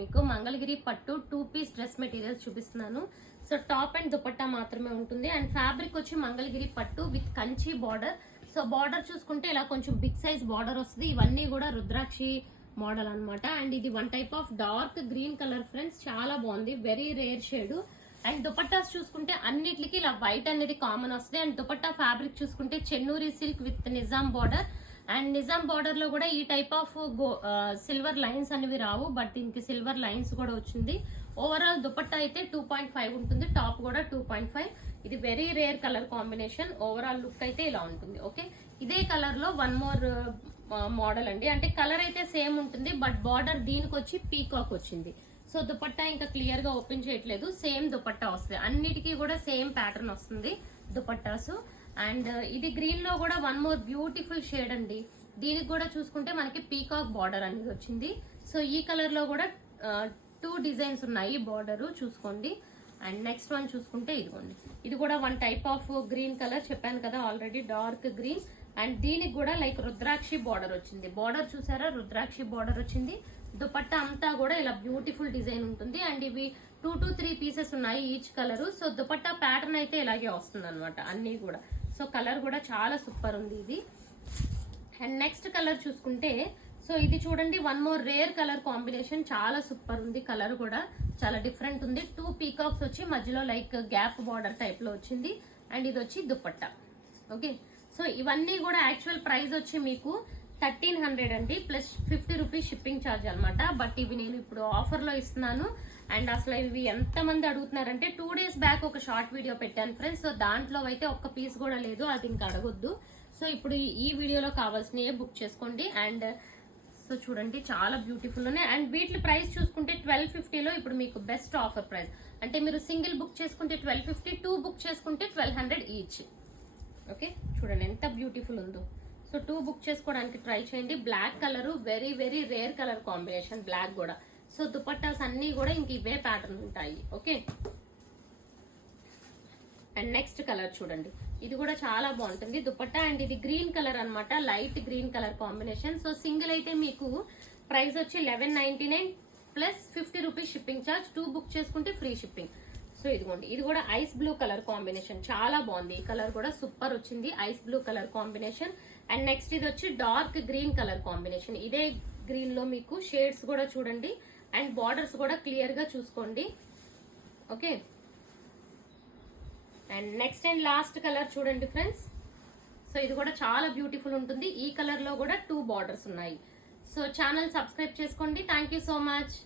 మీకు మంగళగిరి పట్టు 2 piece dress materials చూపిస్తున్నాను. సో టాప్ అండ్ దుపట్టా మాత్రమే ఉంటుంది. అండ్ ఫ్యాబ్రిక్ వచ్చి మంగళగిరి పట్టు with Kanchi border. So border చూసుకుంటే ఇలా కొంచెం బిగ్ సైజ్ బార్డర్ వస్తుంది. ఇవన్నీ కూడా రుద్రాక్షి మోడల్ అన్నమాట. అండ్ ఇది one type of dark green colour friends, చాలా బాగుంది, very rare shade. And dupattas చూసుకుంటే అన్నిటికి ఇలా వైట్ అనేది కామన్ వస్తుంది. అండ్ దుపట్టా ఫ్యాబ్రిక్ చూసుకుంటే Chennuri silk with Nizam border. And Nizam border లో కూడా ఈ టైప్ ఆఫ్ సిల్వర్ లైన్స్ అనేవి రావు, బట్ దీనికి సిల్వర్ లైన్స్ కూడా వచ్చింది. ఓవరాల్ దుపట్టా అయితే 2.5 ఉంటుంది, టాప్ కూడా 2.5. ఇది very rare colour combination. Overall look అయితే ఇలా ఉంటుంది. ఓకే, ఇదే కలర్ లో వన్ మోర్ మోడల్ అండి. అంటే కలర్ అయితే సేమ్ ఉంటుంది, బట్ బార్డర్ దీనికి వచ్చి పీకాక్ వచ్చింది. సో దుపట్టా ఇంకా క్లియర్ గా ఓపెన్ చేయట్లేదు, సేమ్ దుపట్టా వస్తుంది. అన్నిటికీ కూడా సేమ్ ప్యాటర్న్ వస్తుంది దుపట్టాసు. అండ్ ఇది గ్రీన్ లో కూడా వన్ మోర్ బ్యూటిఫుల్ షేడ్ అండి. దీనికి కూడా చూసుకుంటే మనకి పీకాక్ బార్డర్ అనేది వచ్చింది. సో ఈ కలర్ లో కూడా 2 డిజైన్స్ ఉన్నాయి బార్డర్ చూసుకోండి. అండ్ నెక్స్ట్ వన్ చూసుకుంటే ఇదిగోండి, ఇది కూడా one type of green colour చెప్పాను కదా ఆల్రెడీ, డార్క్ గ్రీన్. అండ్ దీనికి కూడా లైక్ రుద్రాక్షి బార్డర్ వచ్చింది. బార్డర్ చూసారా, రుద్రాక్షి బార్డర్ వచ్చింది. దుపట్టా అంతా కూడా ఇలా బ్యూటిఫుల్ డిజైన్ ఉంటుంది. అండ్ ఇవి 2 to 3 పీసెస్ ఉన్నాయి each colour. So dupatta pattern అయితే ఇలాగే వస్తుంది అనమాట అన్ని కూడా. సో కలర్ కూడా చాలా సూపర్ ఉంది ఇది. అండ్ నెక్స్ట్ కలర్ చూసుకుంటే, సో ఇది చూడండి, one more rare colour combination, చాలా సూపర్ ఉంది. కలర్ కూడా చాలా డిఫరెంట్ ఉంది. 2 పీకాక్స్ వచ్చి మధ్యలో లైక్ గ్యాప్ బార్డర్ టైప్ లో వచ్చింది. అండ్ ఇది వచ్చి దుపట్టా. ఓకే, సో ఇవన్నీ కూడా యాక్చువల్ ప్రైస్ వచ్చి మీకు 1300 అండి, ప్లస్ 50 రూపీస్ షిప్పింగ్ ఛార్జ్ అనమాట. బట్ ఇవి నేను ఇప్పుడు ఆఫర్ లో ఇస్తున్నాను. అండ్ అసలు ఇవి ఎంత మంది అడుగుతున్నారంటే 2 days బ్యాక్ ఒక షార్ట్ వీడియో పెట్టాను ఫ్రెండ్స్. సో దాంట్లో అయితే ఒక్క పీస్ కూడా లేదు, అది ఇంకా అడగొద్దు. సో ఇప్పుడు ఈ వీడియోలో కావాల్సినవి బుక్ చేసుకోండి. అండ్ సో చూడండి, చాలా బ్యూటిఫుల్ ఉన్నాయి. అండ్ వీటి ప్రైస్ చూసుకుంటే 1250లో ఇప్పుడు మీకు బెస్ట్ ఆఫర్ ప్రైస్. అంటే మీరు సింగిల్ బుక్ చేసుకుంటే 1250, 2 బుక్ చేసుకుంటే 1200 ఈచ్. ఓకే, చూడండి ఎంత బ్యూటిఫుల్ ఉందో. సో 2 బుక్ చేసుకోవడానికి ట్రై చేయండి. Black colour very very rare colour combination, black కూడా. సో దుపట్టాస్ అన్ని కూడా ఇంక ఇవే ప్యాటర్న్ ఉంటాయి. ఓకే, అండ్ నెక్స్ట్ కలర్ చూడండి, ఇది కూడా చాలా బాగుంటుంది దుపట్టా. అండ్ ఇది గ్రీన్ కలర్ అన్నమాట, light green colour combination. So single అయితే మీకు ప్రైస్ వచ్చి 1199 plus 50 rupees shipping charge. 2 book చేసుకుంటే ఫ్రీ షిప్పింగ్. సో ఇదిగోండి, ఇది కూడా ఐస్ బ్లూ కలర్ కాంబినేషన్, చాలా బాగుంది. ఈ కలర్ కూడా సూపర్ వచ్చింది, ice blue colour combination. And next ఇది వచ్చి డార్క్ గ్రీన్ కలర్ కాంబినేషన్. ఇదే గ్రీన్ లో మీకు షేడ్స్ కూడా చూడండి. అండ్ బార్డర్స్ కూడా క్లియర్ గా చూసుకోండి. Okay, and next and last colour చూడండి ఫ్రెండ్స్. సో ఇది కూడా చాలా బ్యూటిఫుల్ ఉంటుంది. ఈ కలర్ లో కూడా 2 బార్డర్స్ ఉన్నాయి. సో ఛానల్ సబ్స్క్రైబ్ చేసుకోండి. Thank you so much.